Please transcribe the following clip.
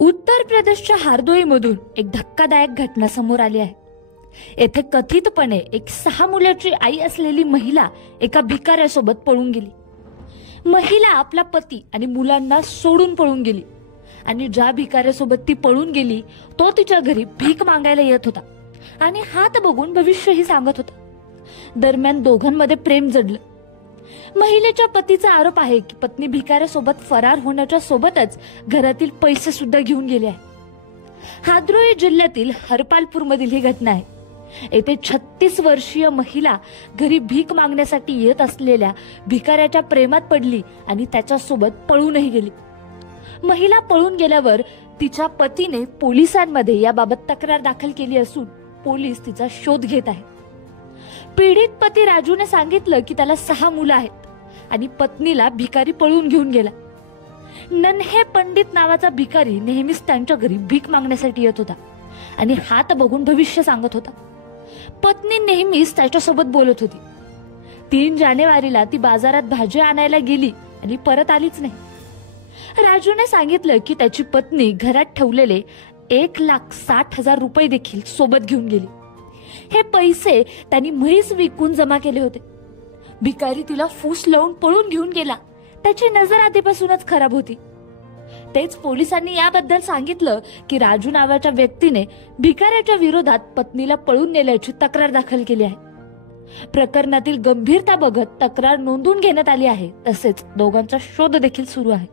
उत्तर प्रदेशच्या हारदोईमधून एक धक्कादायक घटना समोर आली आहे। येथे कथितपणे एक 6 मुलाची आई असलेली महिला एका भिकाऱ्यासोबत पळून गेली। महिला आपला पती आणि मुलांना सोडून पळून गेली आणि ज्या भिकाऱ्यासोबत ती पळून गेली तो तिच्या घरी भीक मागायला येत होता आणि हात बघून भविष्यही सांगत होता। दरम्यान दोघांमध्ये प्रेम जडलं। महिलेच्या पतीचा आरोप आहे की पत्नी भिकाऱ्यासोबत फरार होण्याच्या सोबतच घरातील पैसे सुद्धा घेऊन गेले आहे। हादरोई जिल्ह्यातील हरपालपूर मधील ही घटना आहे। येथे 36 वर्षीय महिला घरी भीक मागण्यासाठी येत असलेल्या भिकाऱ्याच्या प्रेमात पडली आणि त्याच्यासोबत पळूनही गेली। महिला पळून गेल्यावर तिच्या पतीने पोलिसांमध्ये याबाबत तक्रार दाखल केली असून पोलीस तिचा शोध घेत आहेत। पीडित पती राजूने सांगितलं की त्याला 6 मुलं आहेत आणि पत्नीला भिकारी पळून घेऊन गेला। नन्हे पंडित नावाचा भिकारी नेहमीच त्यांच्या घरी भीक मागण्यासाठी येत होता आणि हात बघून भविष्य सांगत होता। पत्नी नेहमीच त्याच्यासोबत बोलत होती। 3 जानेवारीला ती बाजारात भाजी आणायला गेली आणि परत आलीच नाही। राजूने सांगितलं की त्याची पत्नी घरात ठेवलेले 1,60,000 रुपये देखील सोबत घेऊन गेली। हे पैसे त्यांनी म्हैस विकून जमा केले होते। भिकारी तिला फूस लावून पळून घेऊन गेला। त्याची नजर आधीपासूनच खराब होती। तेच पोलिसांनी याबद्दल सांगितलं की राजू नावाच्या व्यक्तीने भिकाऱ्याच्या विरोधात पत्नीला पळून नेल्याची तक्रार दाखल केली आहे। प्रकरणातील गंभीरता बघत तक्रार नोंदवून घेण्यात आली आहे। तसेच दोघांचा शोध देखील सुरू आहे।